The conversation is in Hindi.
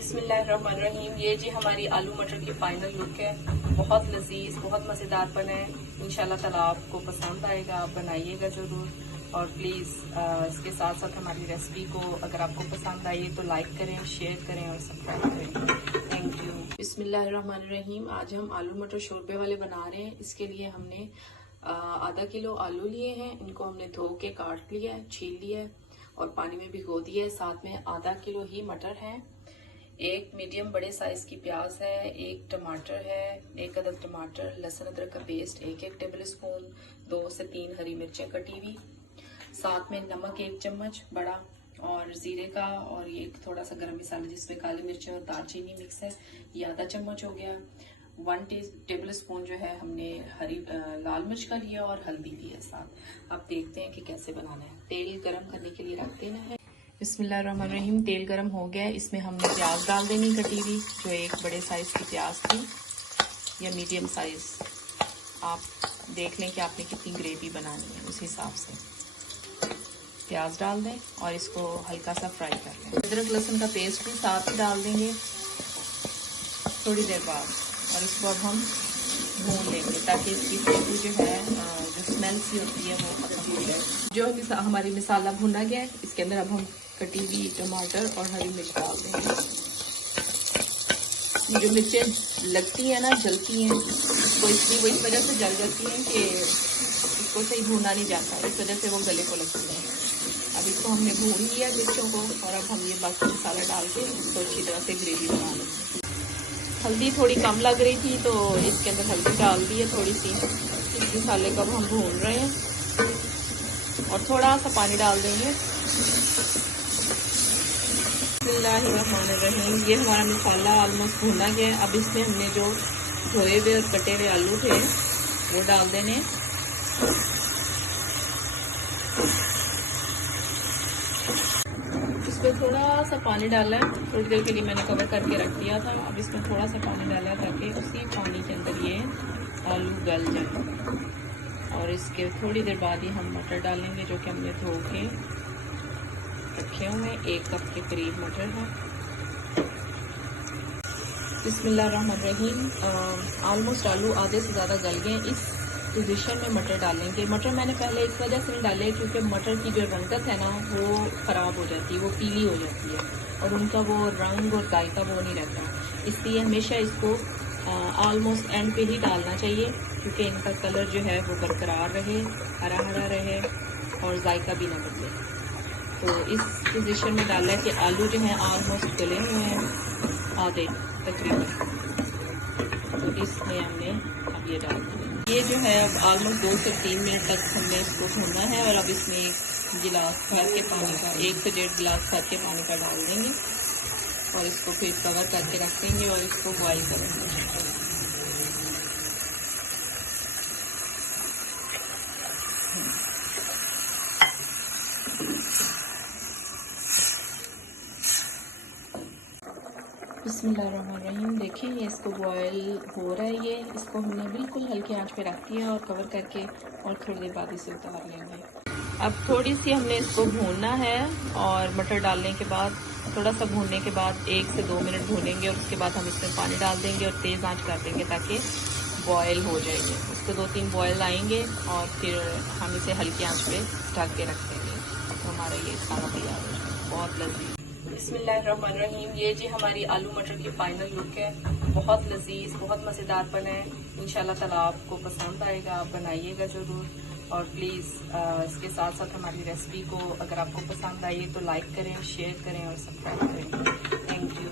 बिस्मिल्लाहिर्रहमानिर्रहीम। ये जी हमारी आलू मटर की फाइनल लुक है। बहुत लजीज, बहुत मज़ेदार बना है। इंशाल्लाह ताला आपको पसंद आएगा, आप बनाइएगा ज़रूर। और प्लीज़ इसके साथ साथ हमारी रेसिपी को अगर आपको पसंद आई तो लाइक करें, शेयर करें और सब्सक्राइब करें। Thank you. बिस्मिल्लाहिर्रहमानिर्रहीम। आज हम आलू मटर शोरबे वाले बना रहे हैं। इसके लिए हमने आधा किलो आलू लिए हैं। इनको हमने धो के काट लिया है, छील लिया है और पानी में भिगो दिया है। साथ में आधा किलो ही मटर है, एक मीडियम बड़े साइज की प्याज है, एक टमाटर है, एक अदद टमाटर, लहसुन अदरक का पेस्ट 1 टेबल स्पून, 2 से 3 हरी मिर्चें कटी हुई, साथ में नमक 1 चम्मच बड़ा और जीरे का, और ये थोड़ा सा गरम मसाला जिसमें काली मिर्चें और दालचीनी मिक्स है, ये आधा चम्मच हो गया। 1 टेबल स्पून जो है हमने लाल मिर्च का लिया और हल्दी लिया साथ। अब देखते हैं कि कैसे बनाना है। तेल गरम करने के लिए रख देना है। बिस्मिल्लाहिर्रहमानिर्रहीम। तेल गरम हो गया है। इसमें हमने प्याज डाल देनी कटी हुई, जो एक बड़े साइज की प्याज थी या मीडियम साइज, आप देख लें कि आपने कितनी ग्रेवी बनानी है, उस हिसाब से प्याज डाल दें और इसको हल्का सा फ्राई कर लें। अदरक लहसुन का पेस्ट भी साथ ही डाल देंगे थोड़ी देर बाद, और इसको अब हम भून लेंगे ताकि इसकी खुशबू जो है, जो स्मेल सी होती है वो खत्म हो जाए। जो हमारी मसाला भुना गया है, इसके अंदर अब हम कटी हुई टमाटर और हरी मिर्च डाल देंगे। जो मिर्चें लगती हैं ना, जलती हैं, तो इसलिए वही वजह से जल जाती हैं कि इसको सही भूना नहीं जाता, इस वजह से वो गले को लगती है। अब इसको हमने भून लिया मिर्चों को, और अब हम ये बाकी मसाला डाल के इसको अच्छी तरह से ग्रेवी बना लेंगे। हल्दी थोड़ी कम लग रही थी तो इसके अंदर हल्दी डाल दी है थोड़ी सी। इस मसाले को अब हम भून रहे हैं और थोड़ा सा पानी डाल देंगे। बिस्मिल्लाहिर्रहमानिर्रहीम। ये हमारा मसाला ऑलमोस्ट भुना गया है। अब इसमें हमने जो धोए हुए और कटे हुए आलू थे वो डाल देने। इसमें थोड़ा सा पानी डाला है, थोड़ी देर के लिए मैंने कवर करके रख दिया था। अब इसमें थोड़ा सा पानी डाला है ताकि उसी पानी के अंदर ये आलू गल जाए। और इसके थोड़ी देर बाद ही हम मटर डालेंगे, जो कि हमने धो के रखे हुए 1 कप के करीब मटर है। बिस्मिल्लाहिर्रहमानिर्रहीम। ऑलमोस्ट आलू आधे से ज़्यादा गल गए। इस पोजीशन में मटर डालेंगे। मटर मैंने पहले इस वजह से नहीं डाले क्योंकि मटर की जो रंगत है ना वो ख़राब हो जाती है, वो पीली हो जाती है और उनका वो रंग और जायका वो नहीं रहता। इसलिए हमेशा इसको ऑलमोस्ट एंड पे ही डालना चाहिए, क्योंकि इनका कलर जो है वो बरकरार रहे, हरा हरा रहे और जायका भी ना बदले। तो इस पोजीशन में डाला है कि आलू जो है ऑलमोस्ट गले हुए हैं आधे तकरीबन, तो इसमें हमने अब ये डाल दिया। ये जो है अब ऑलमोस्ट 2 से 3 मिनट तक हमने इसको भूनना है। और अब इसमें 1 गिलास भर के पानी का, 1 से 1.5 गिलास भर के पानी का डाल देंगे और इसको फिर कवर करके रख देंगे और इसको बॉईल करेंगे। बिस्मिल्लाहिर्रहमानिर्रहीम। देखिए ये इसको बॉयल हो रहा है। ये इसको हमने बिल्कुल हल्की आंच पे रख दिया और कवर करके, और थोड़ी देर बाद इसे उतार लेंगे। अब थोड़ी सी हमने इसको भूनना है और मटर डालने के बाद थोड़ा सा भूनने के बाद 1 से 2 मिनट भूनेंगे और उसके बाद हम इसमें पानी डाल देंगे और तेज़ आंच कर देंगे ताकि बॉयल हो जाएंगे। उसको 2-3 बॉयल आएंगे और फिर हम इसे हल्की आंच पे ढक के रख देंगे, तो हमारा ये खाना तैयार हो जाएगा। बहुत लजीज। बिस्मिल्लाहिर्रहमानिर्रहीम। ये जी हमारी आलू मटर की फाइनल लुक है। बहुत लजीज, बहुत मज़ेदार बना है। इंशाल्लाह ताला आपको पसंद आएगा, आप बनाइएगा ज़रूर। और प्लीज़ इसके साथ साथ हमारी रेसिपी को अगर आपको पसंद आई तो लाइक करें, शेयर करें और सब्सक्राइब करें। Thank you.